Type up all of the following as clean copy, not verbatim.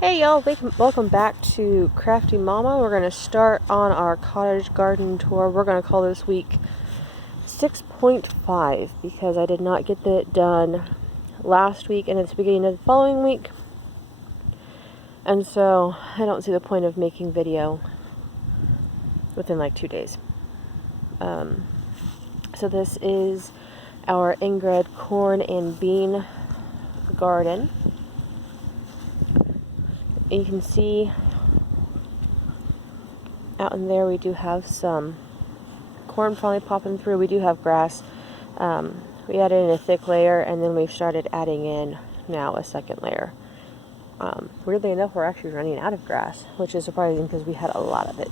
Hey y'all, welcome back to Crafty Mama. We're going to start on our cottage garden tour. We're going to call this week 6.5 because I did not get it done last week and it's the beginning of the following week. And so I don't see the point of making video within like 2 days. So this is our inbred corn and bean garden. You can see out in there we do have some corn finally popping through. We do have grass. We added in a thick layer and then we've started adding in now a second layer. Weirdly enough, we're actually running out of grass, which is surprising because we had a lot of it.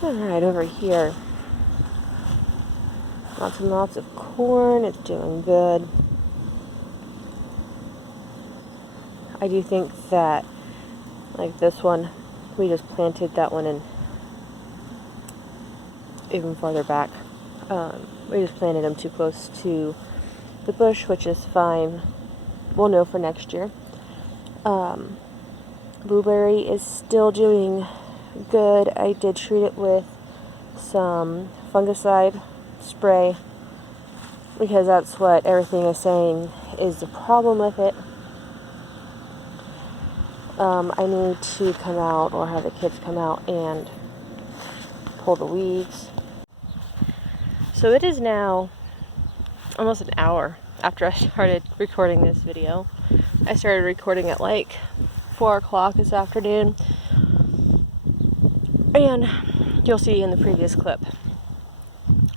Alright, over here. Lots and lots of corn. It's doing good. I do think that, like this one, we just planted that one in even farther back. We just planted them too close to the bush, which is fine. We'll know for next year. Blueberry is still doing good. I did treat it with some fungicide spray because that's what everything is saying is the problem with it. I need to come out or have the kids come out and pull the weeds. So it is now almost an hour after I started recording this video. I started recording at like 4 o'clock this afternoon. And you'll see in the previous clip,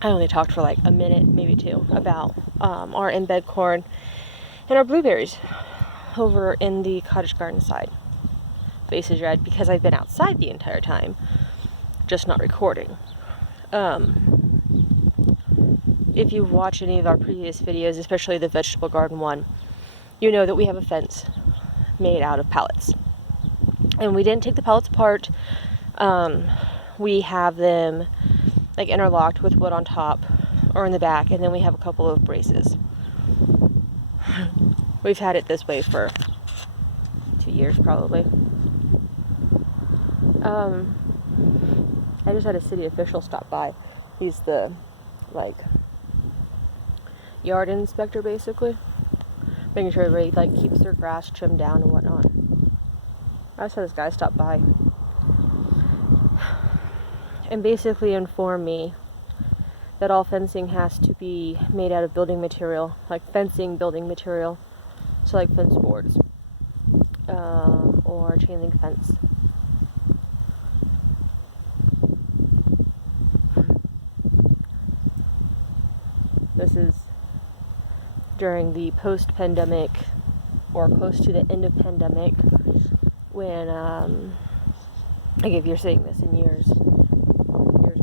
I only talked for like a minute, maybe two, about our in-bed corn and our blueberries over in the cottage garden side. Face is red because I've been outside the entire time, just not recording. If you've watched any of our previous videos, especially the vegetable garden one, you know that we have a fence made out of pallets. And we didn't take the pallets apart. We have them like interlocked with wood on top or in the back, and then we have a couple of braces. We've had it this way for 2 years probably. I just had a city official stop by. He's the yard inspector basically, making sure everybody keeps their grass trimmed down and whatnot. I just had this guy stop by and basically inform me that all fencing has to be made out of building material, like fencing building material, so like fence boards or chain link fence. This is during the post-pandemic or close to the end of pandemic when like if you're saying this in years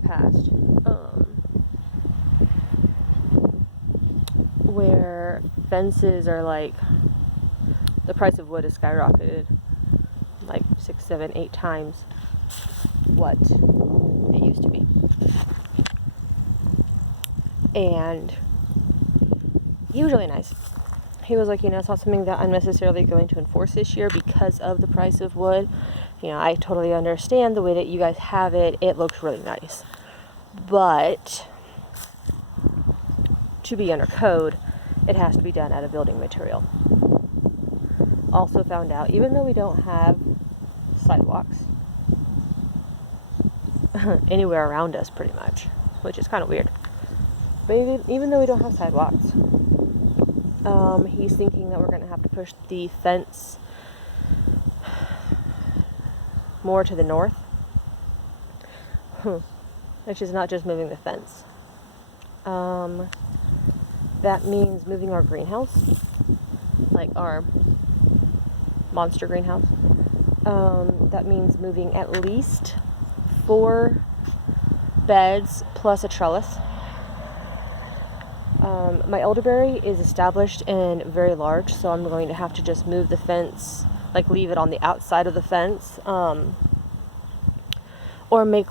past, where fences are like, the price of wood has skyrocketed like 6, 7, 8 times what it used to be. And he was really nice. He was like, it's not something that I'm necessarily going to enforce this year because of the price of wood. I totally understand the way that you guys have it. It looks really nice. But to be under code, it has to be done out of building material. Also found out, even though we don't have sidewalks anywhere around us pretty much, which is kind of weird. But even though we don't have sidewalks, he's thinking that we're going to have to push the fence more to the north. Which is not just moving the fence. That means moving our greenhouse, like our monster greenhouse. That means moving at least 4 beds plus a trellis. My elderberry is established and very large, so I'm going to have to just move the fence, leave it on the outside of the fence, or make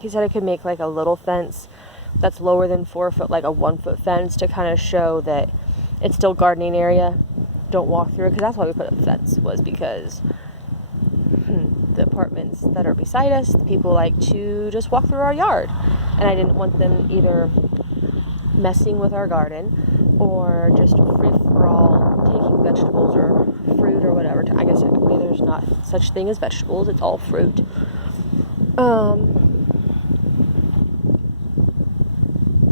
he said I could make a little fence that's lower than 4 foot, like a 1 foot fence, to kind of show that it's still gardening area, don't walk through it, because that's why we put up the fence, was because the apartments that are beside us, the people like to just walk through our yard, and I didn't want them either messing with our garden or just free-for-all taking vegetables or fruit or whatever. I guess technically there's not such thing as vegetables, it's all fruit.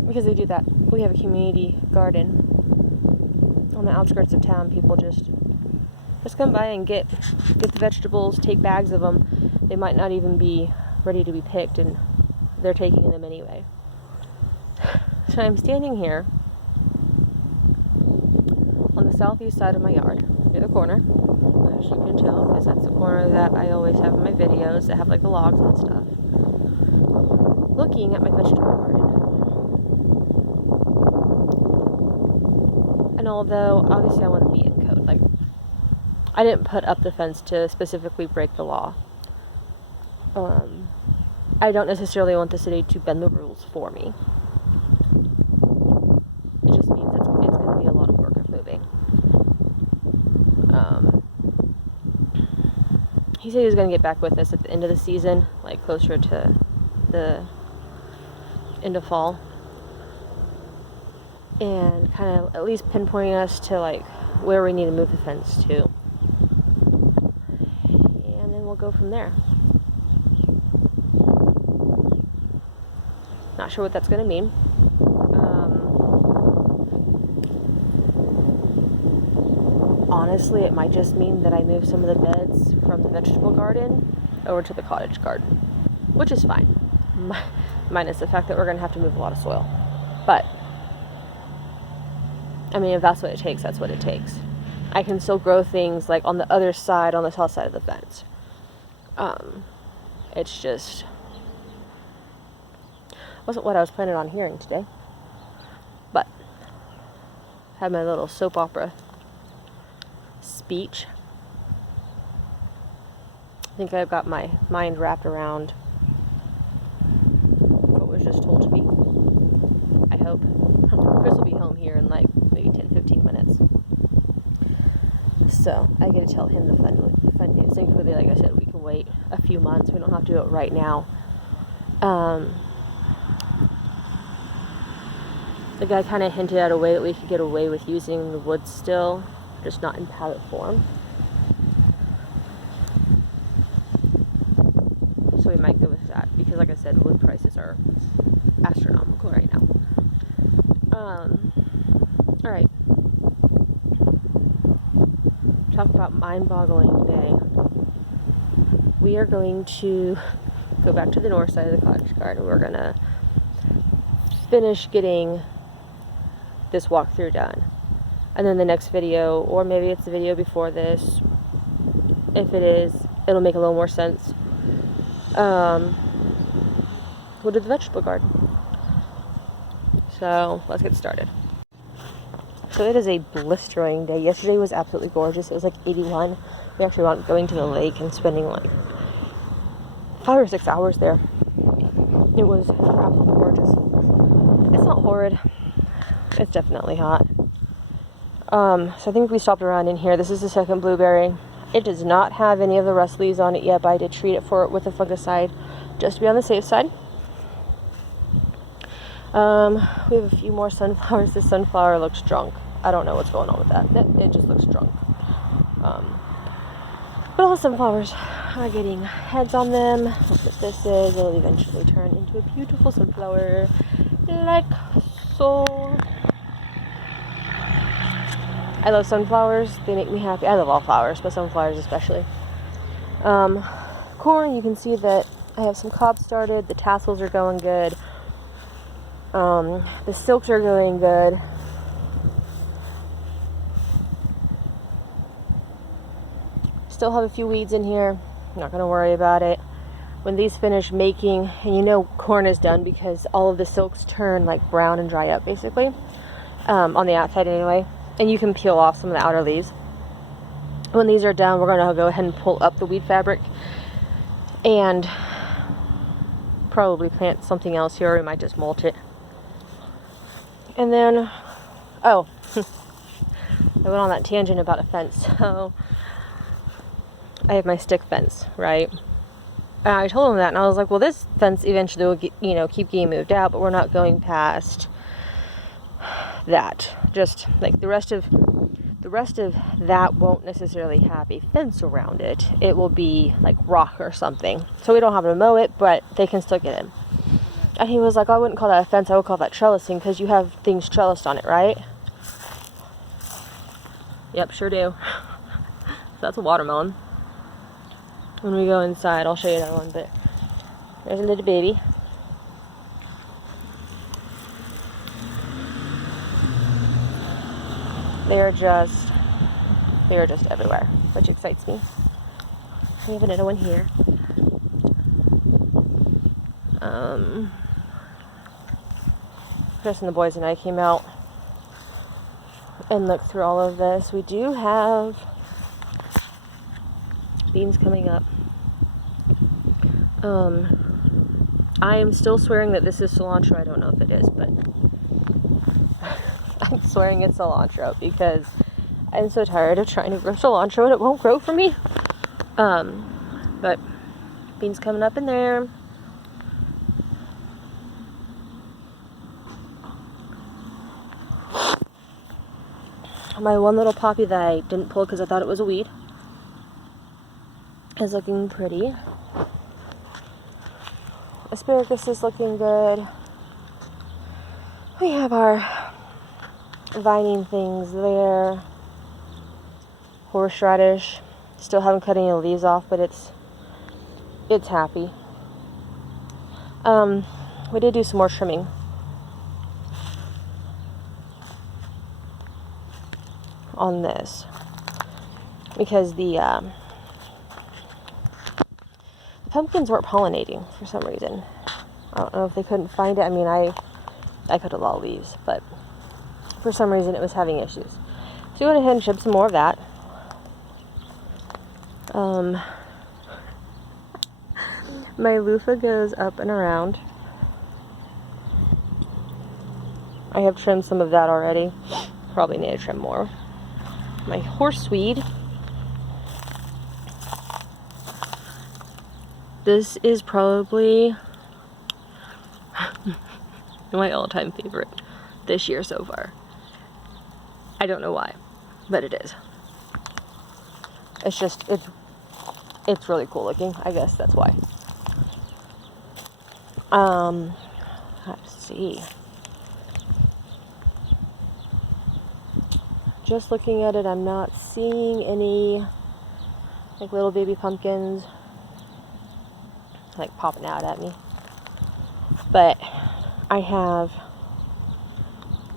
Because they do that. We have a community garden on the outskirts of town. People just come by and get the vegetables, take bags of them. They might not even be ready to be picked, and they're taking them anyway. So I'm standing here on the southeast side of my yard, near the corner, as you can tell, because that's the corner that I always have in my videos that have like the logs and stuff, looking at my vegetable garden. And although obviously I want to be in code, like, I didn't put up the fence to specifically break the law. I don't necessarily want the city to bend the rules for me. It just means it's going to be a lot of work of moving. He said he was going to get back with us at the end of the season, like closer to the end of fall, and kind of at least pinpointing us to like where we need to move the fence to, and then we'll go from there. Not sure what that's going to mean. Honestly, it might just mean that I move some of the beds from the vegetable garden over to the cottage garden, which is fine, minus the fact that we're going to have to move a lot of soil. But I mean, if that's what it takes, that's what it takes. I can still grow things like on the other side, on the south side of the fence. It's just wasn't what I was planning on hearing today. But had my little soap opera speech. I think I've got my mind wrapped around what was just told to me. I hope. Chris will be home here in like maybe 10-15 minutes. So I get to tell him the fun news. Thankfully, like I said, we can wait a few months. We don't have to do it right now. The guy kind of hinted at a way that we could get away with using the wood still, just not in pallet form. So we might go with that, because like I said, wood prices are astronomical right now. Alright. Talk about mind-boggling day. We are going to go back to the north side of the cottage garden. We're going to finish getting this walkthrough done. And then the next video, or maybe it's the video before this, if it is, it'll make a little more sense. We'll do the vegetable garden. So let's get started. So it is a blistering day. Yesterday was absolutely gorgeous. It was like 81. We actually went going to the lake and spending like 5 or 6 hours there. It was absolutely gorgeous. It's not horrid. It's definitely hot. So I think we stopped around in here. This is the second blueberry. It does not have any of the rust leaves on it yet, but I did treat it with a fungicide just to be on the safe side. We have a few more sunflowers. This sunflower looks drunk. I don't know what's going on with that. It just looks drunk. But all the sunflowers are getting heads on them. That's what this is. It'll eventually turn into a beautiful sunflower like so. I love sunflowers. They make me happy. I love all flowers, but sunflowers especially. Corn, you can see that I have some cobs started. The tassels are going good. The silks are going good. Still have a few weeds in here. I'm not going to worry about it. When these finish making, and you know corn is done because all of the silks turn like brown and dry up basically. On the outside anyway. And you can peel off some of the outer leaves. When these are done, we're going to go ahead and pull up the weed fabric and probably plant something else here, or we might just mulch it. And then, I went on that tangent about a fence. So I have my stick fence, right? And I told him that, and I was like, well, this fence eventually will get, keep getting moved out, but we're not going past that. Just like the rest of that won't necessarily have a fence around it. It will be like rock or something. So we don't have to mow it, but they can still get in. And he was like, I wouldn't call that a fence, I would call that trellising, because you have things trellised on it, right? Yep, sure do. So that's a watermelon. When we go inside, I'll show you that one, but there's a little baby. They are just everywhere, which excites me. We have another one here. Chris and the boys and I came out and looked through all of this. We do have beans coming up. I am still swearing that this is cilantro. I don't know if it is, but I'm swearing it's cilantro because I'm so tired of trying to grow cilantro and it won't grow for me. But beans coming up in there. My one little poppy that I didn't pull because I thought it was a weed is looking pretty. Asparagus is looking good. We have our vining things there. Horseradish. Still haven't cut any leaves off, but it's happy. We did do some more trimming. On this. Because the pumpkins weren't pollinating for some reason. I don't know if they couldn't find it. I mean, I cut a lot of leaves, but for some reason it was having issues. So we went ahead and trimmed some more of that. My loofah goes up and around. I have trimmed some of that already. Probably need to trim more. My horseweed. This is probably my all-time favorite this year so far. I don't know why, but it is. It's really cool looking. I guess that's why. Let's see. Just looking at it, I'm not seeing any like little baby pumpkins like popping out at me. But I have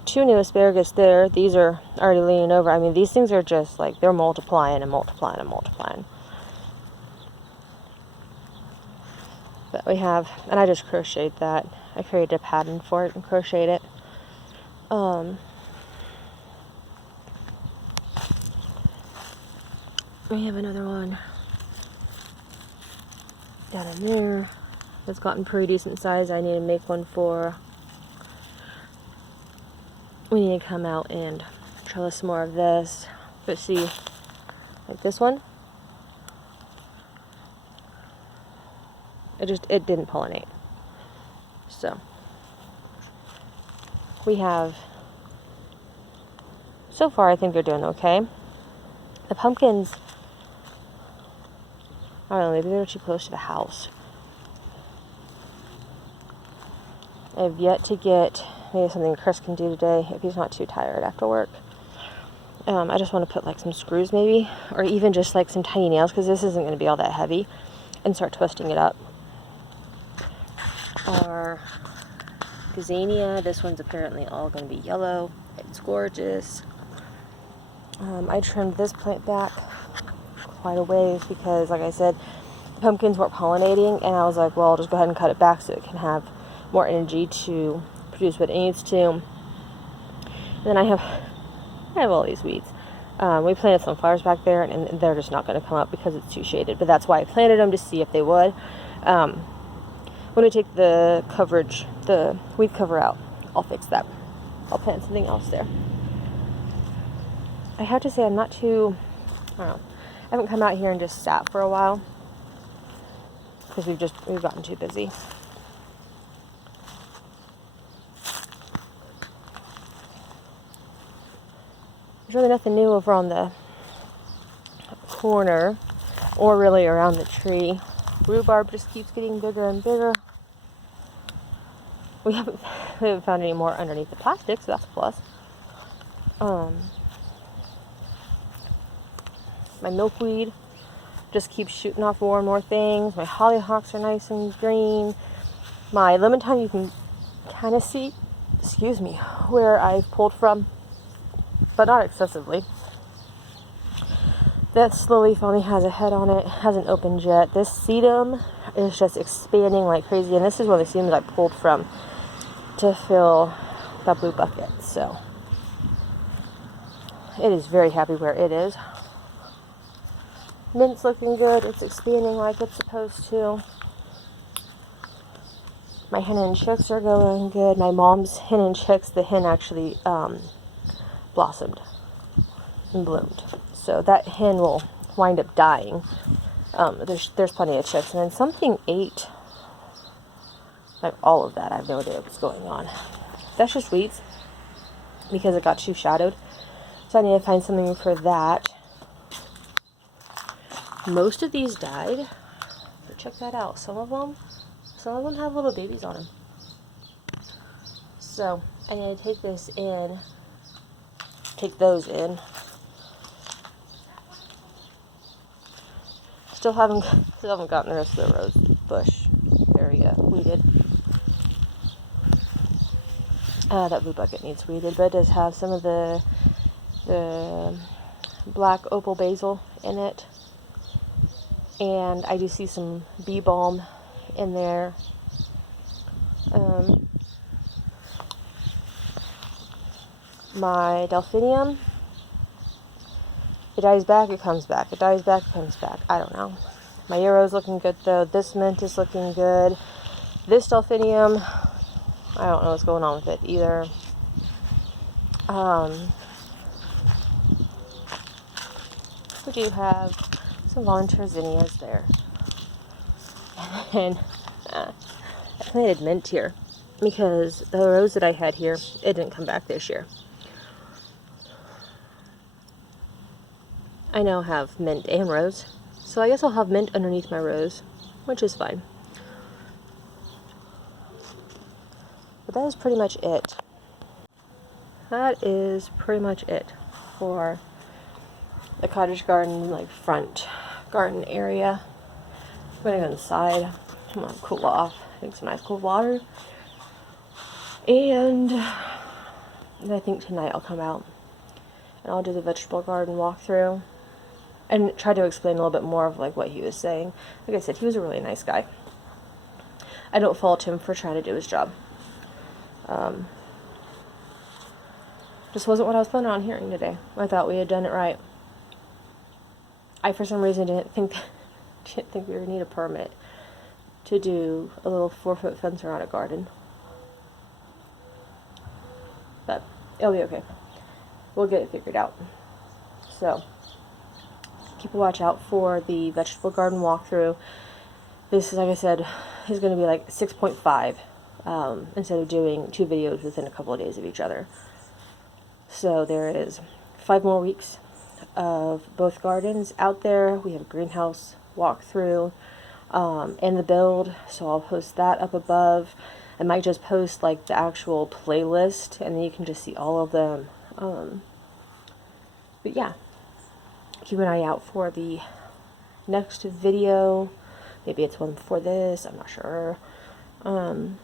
2 new asparagus there. These are already leaning over. I mean, these things are just like, they're multiplying and multiplying and multiplying. But we have, and I just crocheted that. I created a pattern for it and crocheted it. We have another one down in there that's gotten pretty decent size. I need to make one for, we need to come out and trellis some more of this. But see, like this one, it didn't pollinate. So we have, so far I think they're doing okay. The pumpkins, I don't know, maybe they're too close to the house. I have yet to get maybe something Chris can do today if he's not too tired after work. I just want to put like some screws maybe, or even just like some tiny nails, because this isn't going to be all that heavy, and start twisting it up. Our gazania, this one's apparently all going to be yellow. It's gorgeous. I trimmed this plant back quite a ways because, like I said, the pumpkins weren't pollinating, and I was like, well, I'll just go ahead and cut it back so it can have more energy to produce what it needs to. And then I have all these weeds. We planted some flowers back there, and they're just not going to come up because it's too shaded, but that's why I planted them, to see if they would. When we take the coverage, the weed cover out, I'll fix that. I'll plant something else there. I have to say I'm not too, I don't know, I haven't come out here and just sat for a while because we've gotten too busy. There's really nothing new over on the corner or really around the tree. Rhubarb just keeps getting bigger and bigger. We haven't found any more underneath the plastic, so that's a plus. My milkweed just keeps shooting off more and more things. My hollyhocks are nice and green. My lemon thyme, you can kind of see, where I've pulled from, but not excessively. That slow leaf only has a head on it, hasn't opened yet. This sedum is just expanding like crazy, and this is one of the sedums I pulled from to fill that blue bucket, so it is very happy where it is. Mint's looking good. It's expanding like it's supposed to. My hen and chicks are going good. My mom's hen and chicks, the hen actually blossomed and bloomed. So that hen will wind up dying. There's plenty of chicks. And then something ate like all of that. I have no idea what's going on. That's just weeds because it got too shadowed. So I need to find something for that. Most of these died, but check that out. Some of them have little babies on them. So I need to take those in. Still haven't gotten the rest of the rose bush area weeded. That blue bucket needs weeded, but it does have some of the black opal basil in it. And I do see some bee balm in there. My delphinium, it dies back, it comes back. It dies back, it comes back. I don't know. My yarrow's looking good though. This mint is looking good. This delphinium, I don't know what's going on with it either. We do have some volunteer zinnias there. And I planted mint here because the rose that I had here, it didn't come back this year. I now have mint and rose, so I guess I'll have mint underneath my rose, which is fine. But that is pretty much it. That is pretty much it for the cottage garden, like front garden area. I'm gonna go inside. I'm gonna cool off, drink some nice cold water, and I think tonight I'll come out and I'll do the vegetable garden walkthrough and try to explain a little bit more of like what he was saying. Like I said, he was a really nice guy. I don't fault him for trying to do his job. Just wasn't what I was planning on hearing today. I thought we had done it right. I, for some reason, didn't think we would need a permit to do a little 4-foot fence around a garden. But it'll be okay. We'll get it figured out. So, keep a watch out for the vegetable garden walkthrough. This is, like I said, is going to be like 6.5 instead of doing 2 videos within a couple of days of each other. So there is 5 more weeks of both gardens out there. We have a greenhouse walkthrough and the build, so I'll post that up above. I might just post like the actual playlist and then you can just see all of them. But yeah, keep an eye out for the next video. Maybe it's one before this, I'm not sure. And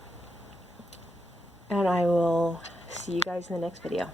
I will see you guys in the next video.